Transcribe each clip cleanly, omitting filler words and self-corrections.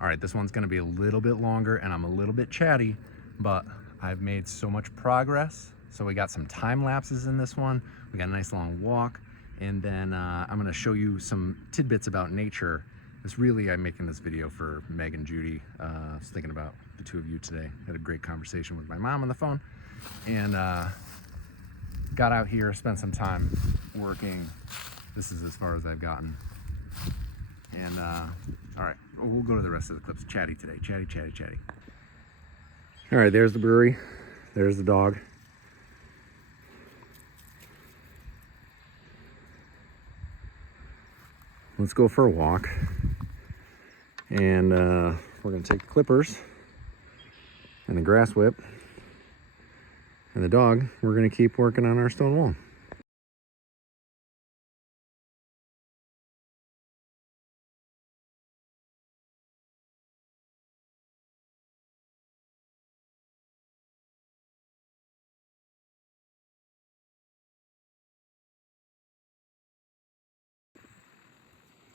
All right, this one's gonna be a little bit longer and I'm a little bit chatty, but I've made so much progress. So we got some time lapses in this one. We got a nice long walk. And then I'm gonna show you some tidbits about nature. I'm making this video for Meg and Judy. I was thinking about the two of you today. Had a great conversation with my mom on the phone, and got out here, spent some time working. This is as far as I've gotten. And all right, we'll go to the rest of the clips. Chatty today, chatty, chatty, chatty. All right, there's the brewery. There's the dog. Let's go for a walk. And we're gonna take the clippers and the grass whip and the dog. We're gonna keep working on our stone wall.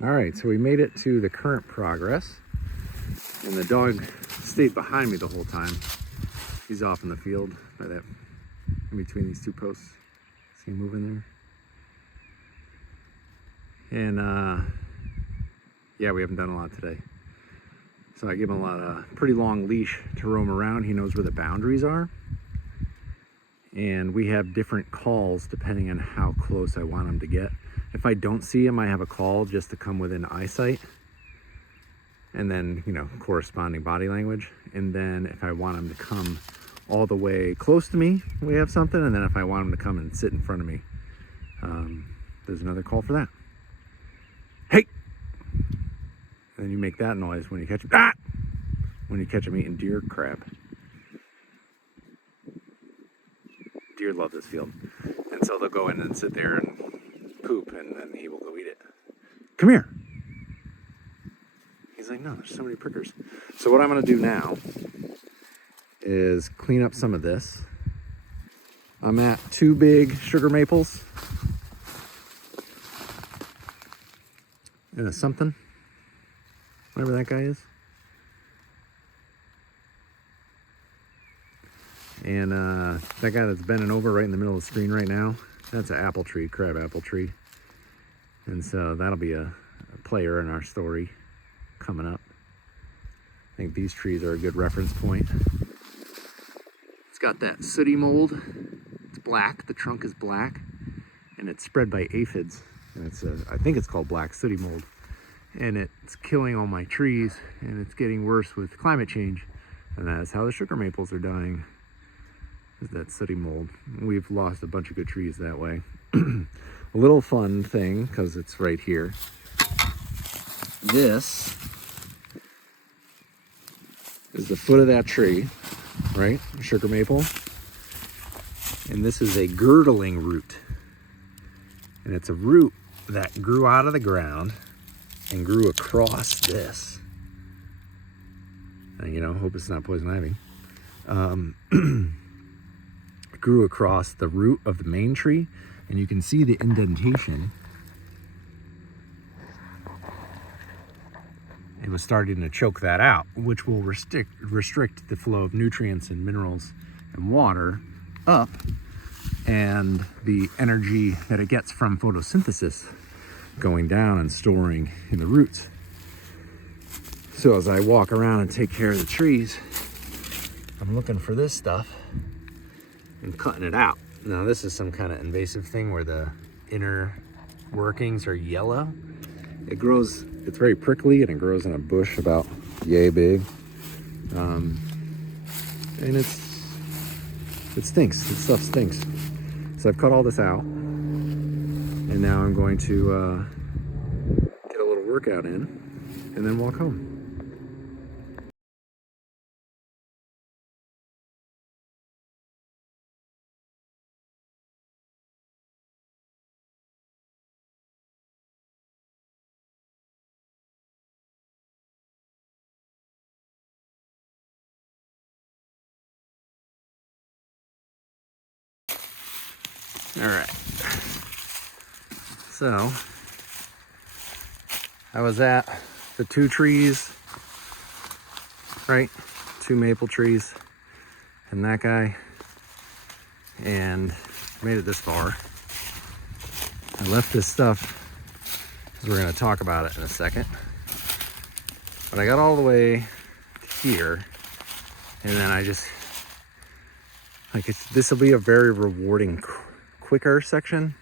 All right, so we made it to the current progress, and the dog stayed behind me the whole time. He's off in the field by that, in between these two posts. See him moving there? And yeah, we haven't done a lot today. So I give him a pretty long leash to roam around. He knows where the boundaries are. And we have different calls depending on how close I want him to get. If I don't see him, I have a call just to come within eyesight. And then, you know, corresponding body language. And then if I want him to come all the way close to me, we have something. And then if I want him to come and sit in front of me, there's another call for that. Hey! And then you make that noise when you catch him. Ah! When you catch him eating deer crab. Deer love this field. And so they'll go in and sit there and poop, and then he will go eat it. Come here. He's like, no, there's so many prickers. So what I'm gonna do now is clean up some of this. I'm at 2 big sugar maples and a something, whatever that guy is. And that guy that's bending over right in the middle of the screen right now, that's an apple tree, crab apple tree. And so that'll be a player in our story coming up. I think these trees are a good reference point. It's got that sooty mold. It's black, the trunk is black, and it's spread by aphids. And it's I think it's called black sooty mold. And it's killing all my trees, and it's getting worse with climate change. And that's how the sugar maples are dying. Is that sooty mold. We've lost a bunch of good trees that way. A little fun thing, because it's right here. This is the foot of that tree, right? Sugar maple. And this is a girdling root. And it's a root that grew out of the ground and grew across this. And, you know, hope it's not poison ivy. Grew across the root of the main tree, and you can see the indentation. It was starting to choke that out, which will restrict the flow of nutrients and minerals and water up, and the energy that it gets from photosynthesis going down and storing in the roots. So as I walk around and take care of the trees, I'm looking for this stuff and cutting it out. Now this is some kind of invasive thing where the inner workings are yellow. It grows, it's very prickly, and it grows in a bush about yay big. And it stinks, this stuff stinks. So I've cut all this out, and now I'm going to get a little workout in and then walk home. All right, so I was at the 2 trees right? 2 maple trees and that guy, and made it this far. I left this stuff because we're going to talk about it in a second. But I got all the way here, and then I just, like, this will be a very rewarding, quicker section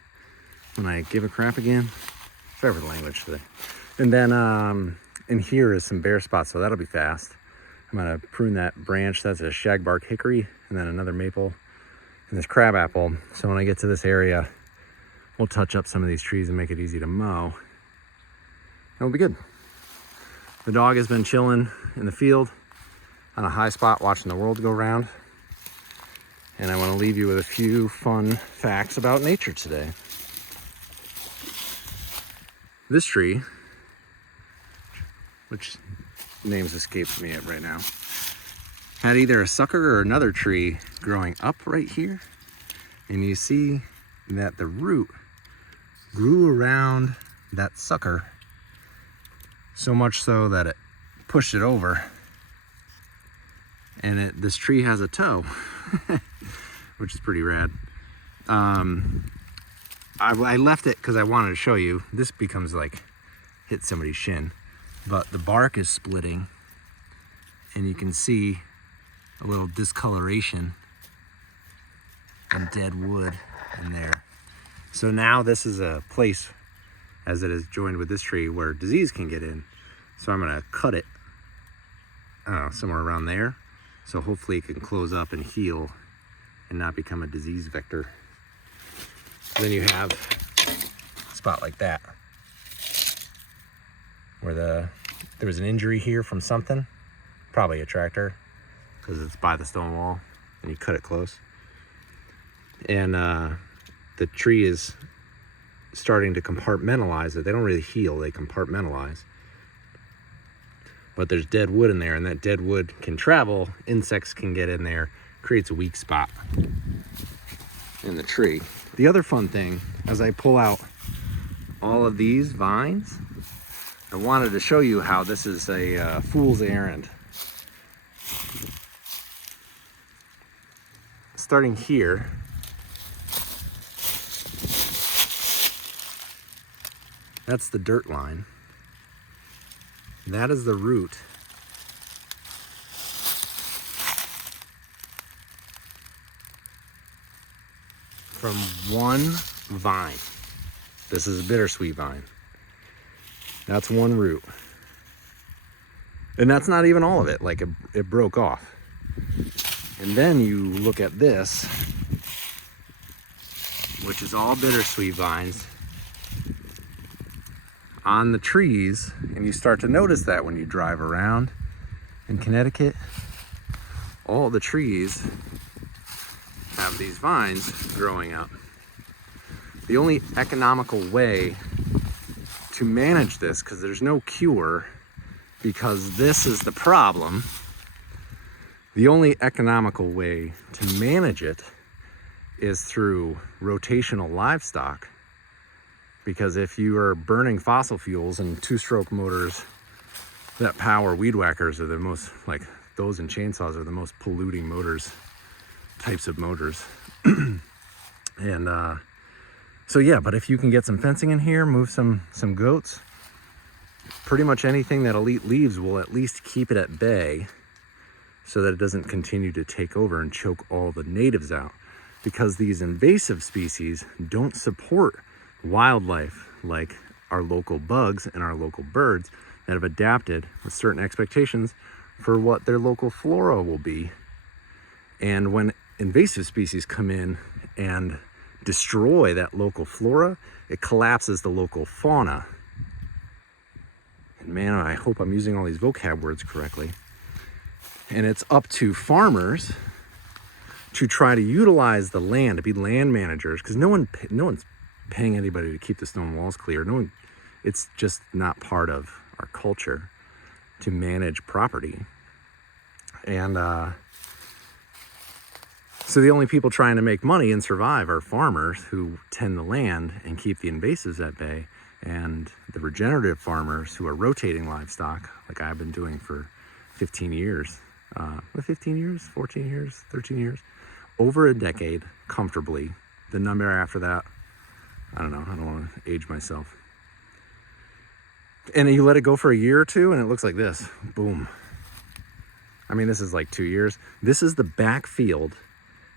when I give a crap again. Sorry for the language today. And then in here is some bare spots, so that'll be fast. I'm gonna prune that branch. That's a shagbark hickory, and then another maple, and this crabapple. So when I get to this area, we'll touch up some of these trees and make it easy to mow. It'll be good. The dog has been chilling in the field on a high spot watching the world go round. And I want to leave you with a few fun facts about nature today. This tree, which names escapes me right now, had either a sucker or another tree growing up right here. And you see that the root grew around that sucker so much so that it pushed it over. And this tree has a toe, which is pretty rad. I left it because I wanted to show you. This becomes like hit somebody's shin, but the bark is splitting, and you can see a little discoloration and dead wood in there. So now this is a place, as it is joined with this tree, where disease can get in. So I'm gonna cut it somewhere around there. So hopefully it can close up and heal and not become a disease vector. Then you have a spot like that, where there was an injury here from something, probably a tractor, because it's by the stone wall, and you cut it close. And the tree is starting to compartmentalize it. They don't really heal, they compartmentalize. But there's dead wood in there, and that dead wood can travel, insects can get in there, creates a weak spot in the tree. The other fun thing, as I pull out all of these vines, I wanted to show you how this is a fool's errand. Starting here, that's the dirt line. That is the root from one vine. This is a bittersweet vine. That's one root. And that's not even all of it, like it broke off. And then you look at this, which is all bittersweet vines on the trees, and you start to notice that when you drive around in Connecticut, all the trees have these vines growing up. The only economical way to manage this, because there's no cure, because this is the problem, the only economical way to manage it is through rotational livestock. Because if you are burning fossil fuels and two-stroke motors that power weed whackers are the most, like those in chainsaws are the most polluting types of motors. And so yeah, but if you can get some fencing in here, move some goats, pretty much anything that'll eat leaves will at least keep it at bay so that it doesn't continue to take over and choke all the natives out. Because these invasive species don't support wildlife like our local bugs and our local birds that have adapted with certain expectations for what their local flora will be. And when invasive species come in and destroy that local flora, it collapses the local fauna. And man, I hope I'm using all these vocab words correctly. And it's up to farmers to try to utilize the land, to be land managers, because no one's paying anybody to keep the stone walls clear. It's just not part of our culture to manage property. And so the only people trying to make money and survive are farmers who tend the land and keep the invasives at bay, and the regenerative farmers who are rotating livestock, like I've been doing for 15 years, 15 years, 14 years, 13 years, over a decade comfortably. The number after that, I don't know, I don't want to age myself. And you let it go for a year or two and it looks like this, boom. I mean, this is like 2 years. This is the back field,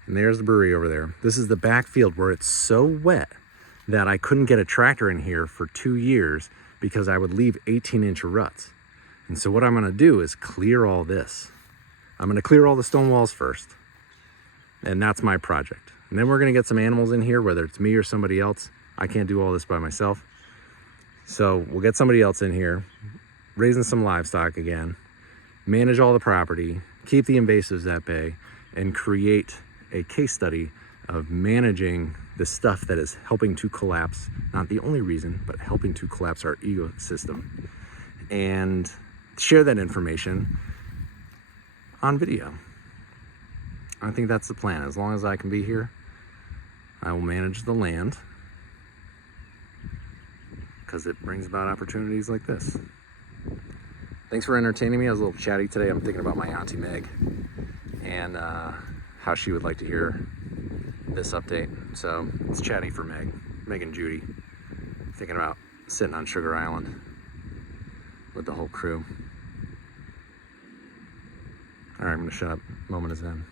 and there's the brewery over there. This is the back field where it's so wet that I couldn't get a tractor in here for 2 years because I would leave 18-inch ruts. And so what I'm gonna do is clear all this. I'm gonna clear all the stone walls first, and that's my project. And then we're gonna get some animals in here, whether it's me or somebody else. I can't do all this by myself. So we'll get somebody else in here, raising some livestock again, manage all the property, keep the invasives at bay, and create a case study of managing the stuff that is helping to collapse, not the only reason, but helping to collapse our ecosystem. And share that information on video. I think that's the plan. As long as I can be here, I will manage the land, because it brings about opportunities like this. Thanks for entertaining me. I was a little chatty today. I'm thinking about my Auntie Meg and how she would like to hear this update. So it's chatty for Meg and Judy. Thinking about sitting on Sugar Island with the whole crew. All right, I'm gonna shut up. Moment is in.